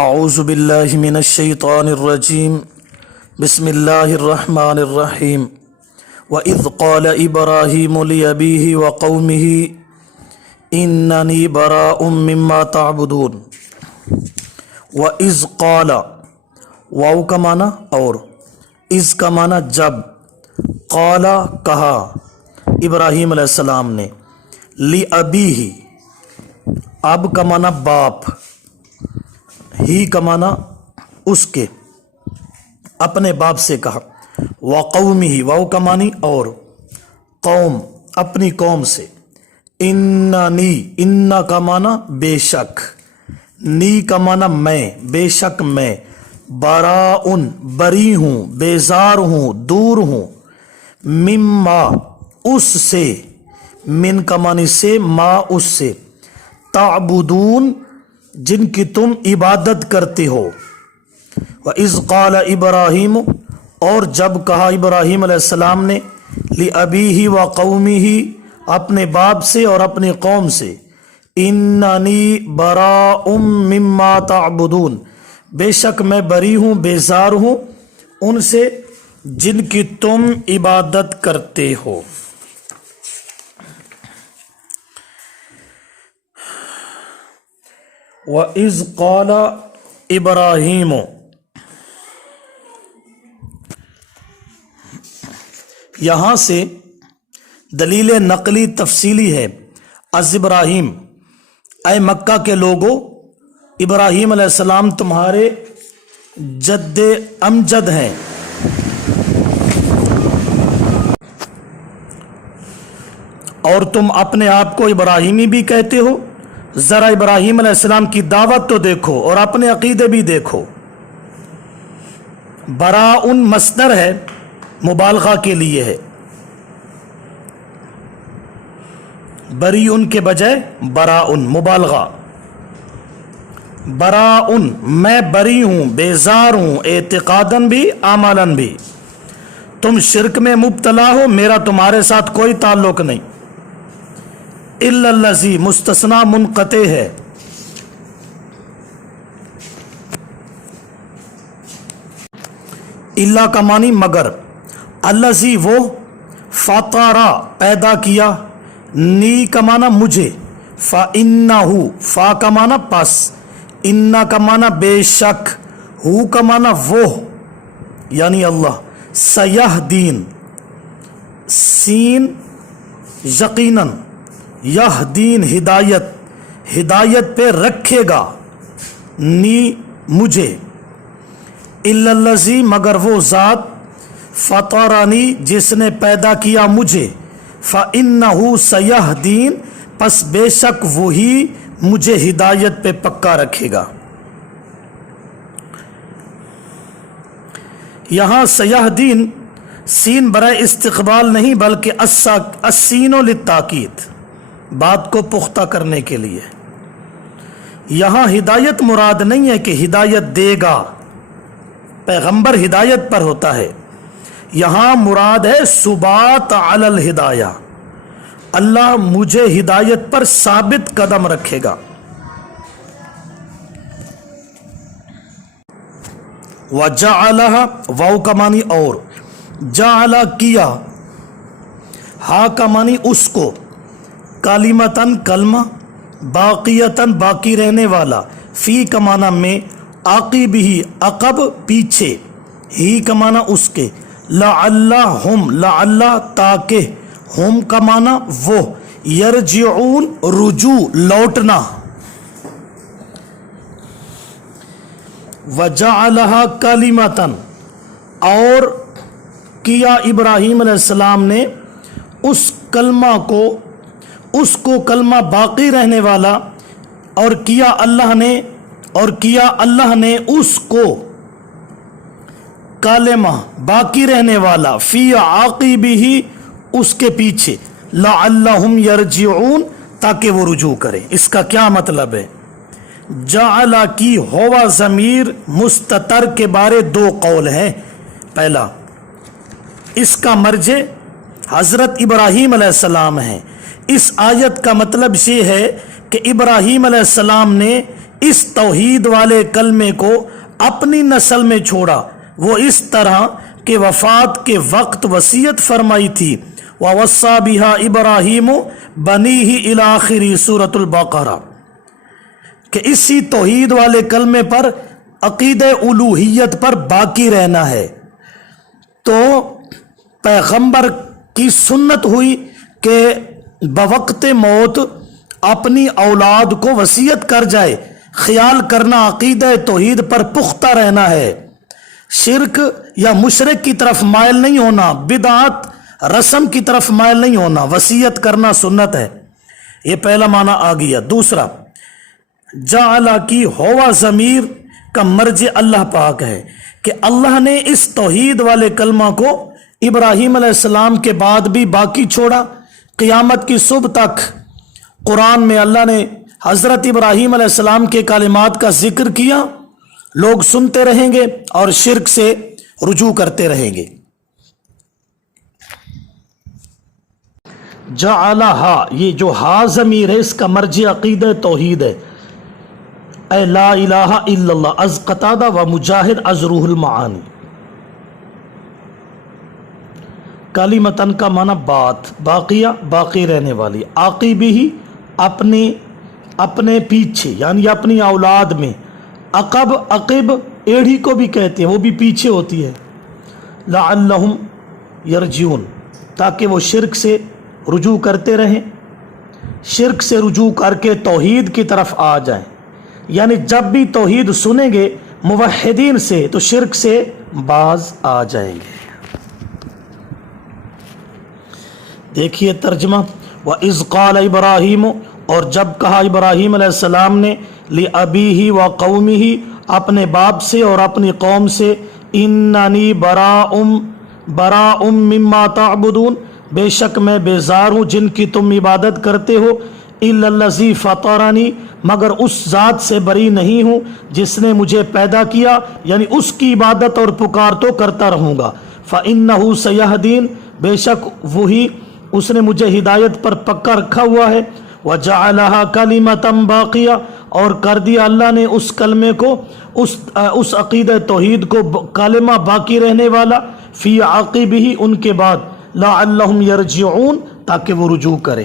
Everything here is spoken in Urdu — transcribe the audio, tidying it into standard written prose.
اعوذ باللہ من الشیطان الرجیم بسم اللہ الرحمن الرحیم وَإِذْ قَالَ إِبْرَاهِيمُ لِأَبِيهِ وَقَوْمِهِ إِنَّنِي بَرَاءٌ مِّمَّا تَعْبُدُونَ وَإِذْ قَالَ واو کا معنی اور اذ کا معنی جب قال کہا ابراہیم علیہ السلام نے لِأَبِيهِ اب کا معنی باپ ہی کا معنی اس کے اپنے باپ سے کہا وَقَوْمِهِ واو کا معنی اور قوم اپنی قوم سے اننی ان کا معنی بے شک نی کا معنی میں بے شک میں براءن بری ہوں بیزار ہوں دور ہوں مما اس سے من کا معنی سے ما اس سے تعبدون جن کی تم عبادت کرتے ہو وَإِذْ قَالَ إِبْرَاهِيمُ اور جب کہا ابراہیم علیہ السلام نے لِأَبِيهِ وَقَوْمِهِ اپنے باپ سے اور اپنی قوم سے اِنَّنِي بَرَاءٌ مِّمَّا تَعْبُدُونَ بے شک میں بری ہوں بیزار ہوں ان سے جن کی تم عبادت کرتے ہو۔ وَإِذْ قَالَ إِبْرَاهِيمُ یہاں سے دلیل نقلی تفصیلی ہے از ابراہیم اے مکہ کے لوگو ابراہیم علیہ السلام تمہارے جد امجد ہیں اور تم اپنے آپ کو ابراہیمی بھی کہتے ہو، ذرا ابراہیم علیہ السلام کی دعوت تو دیکھو اور اپنے عقیدے بھی دیکھو۔ براءن مصدر ہے مبالغہ کے لیے ہے، بری ان کے بجائے براءن مبالغہ۔ براءن میں بری ہوں بیزار ہوں اعتقاداً بھی عملاً بھی، تم شرک میں مبتلا ہو میرا تمہارے ساتھ کوئی تعلق نہیں۔ الا الذی مستثنی منقطع ہے، الا کا معنی مگر، الذی وہ فطرا پیدا کیا، نی کا معنی مجھے، فإنہ فا کا معنی پس، ان کا معنی بے شک، ہو کا معنی وہ یعنی اللہ، سیہدین سین یقیناً، یہدین ہدایت ہدایت پہ رکھے گا، نی مجھے، الا الذی مگر وہ ذات فطرنی جس نے پیدا کیا مجھے، فإنہ سیہدین پس بے شک وہی مجھے ہدایت پہ پکا رکھے گا۔ یہاں سیہدین سین برائے استقبال نہیں بلکہ السین للتاکید بات کو پختہ کرنے کے لیے۔ یہاں ہدایت مراد نہیں ہے کہ ہدایت دے گا، پیغمبر ہدایت پر ہوتا ہے، یہاں مراد ہے ثبات علی الہدایہ، اللہ مجھے ہدایت پر ثابت قدم رکھے گا۔ وجعلها واو کا معنی اور، جعل کیا، ہا کا معنی اس کو، کلمتاً کلمہ، باقیتاً باقی رہنے والا، فی کا معنی میں، عاقبہ عقب پیچھے، ہی کا معنی اس کے، لعلہم لعل تاکہ، ہم کا معنی وہ، یرجعون رجوع لوٹنا، وجعلہا کلمتاً اور کیا ابراہیم علیہ السلام نے اس کو کلمہ باقی رہنے والا، اور کیا اللہ نے اس کو کلمہ باقی رہنے والا، فی عاقبہ اس کے پیچھے، لعلہم یرجعون تاکہ وہ رجوع کریں۔ اس کا کیا مطلب ہے؟ جعل کی ہوا ضمیر مستتر کے بارے دو قول ہیں۔ پہلا، اس کا مرجع حضرت ابراہیم علیہ السلام ہیں، اس آیت کا مطلب یہ ہے کہ ابراہیم علیہ السلام نے اس توحید والے کلمے کو اپنی نسل میں چھوڑا وہ اس طرح کہ وفات کے وقت وصیت فرمائی تھی وَوَصَّى بِهَا إِبْرَاهِيمُ بَنِيهِ إِلَى آخِرِ سورۃ البقرہ، کہ اسی توحید والے کلمے پر عقیدہ الوہیت پر باقی رہنا ہے۔ تو پیغمبر کی سنت ہوئی کہ بوقت موت اپنی اولاد کو وصیت کر جائے، خیال کرنا عقیدہ توحید پر پختہ رہنا ہے، شرک یا مشرک کی طرف مائل نہیں ہونا، بدعت رسم کی طرف مائل نہیں ہونا، وصیت کرنا سنت ہے۔ یہ پہلا معنی آ گیا۔ دوسرا، جعل کی ہوا ضمیر کا مرجع اللہ پاک ہے کہ اللہ نے اس توحید والے کلمہ کو ابراہیم علیہ السلام کے بعد بھی باقی چھوڑا، قیامت کی صبح تک قرآن میں اللہ نے حضرت ابراہیم علیہ السلام کے کلمات کا ذکر کیا، لوگ سنتے رہیں گے اور شرک سے رجوع کرتے رہیں گے۔ جعلہا، یہ جو ہا ضمیر ہے اس کا مرجع عقیدہ توحید ہے، اے لا الہ الا اللہ، از قتادہ و مجاہد از روح المعانی۔ کلمتن کا معنی بات، باقیہ باقی رہنے والی، عاقبی ہی اپنے پیچھے یعنی اپنی اولاد میں، عقب عقب ایڑھی کو بھی کہتے ہیں، وہ بھی پیچھے ہوتی ہے، لعلہم یرجعون، تاکہ وہ شرک سے رجوع کرتے رہیں، شرک سے رجوع کر کے توحید کی طرف آ جائیں، یعنی جب بھی توحید سنیں گے موحدین سے تو شرک سے باز آ جائیں گے۔ دیکھیے ترجمہ، وَإِذْ قَالَ إِبْرَاهِيمُ، اور جب کہا ابراہیم علیہ السلام نے لِأَبِيهِ وَقَوْمِهِ، اپنے باپ سے اور اپنی قوم سے، إِنَّنِي بَرَاءٌ مِّمَّا تَعْبُدُونَ، بے شک میں بیزار ہوں جن کی تم عبادت کرتے ہو، إِلَّا الَّذِي فَطَرَنِي، مگر اس ذات سے بری نہیں ہوں جس نے مجھے پیدا کیا، یعنی اس کی عبادت اور پکار تو کرتا رہوں گا، فَإِنَّهُ سَيَهْدِينِ، بے شک وہی اس نے مجھے ہدایت پر پکا رکھا ہوا ہے، وَجَعَلَهَا كَلِمَةً بَاقِيَةً، اور کر دیا اللہ نے اس کلمے کو، اس عقیدہ توحید کو کلمہ باقی رہنے والا، فی عاقبہ، ان کے بعد، لعلہم یرجعون، تاکہ وہ رجوع کرے۔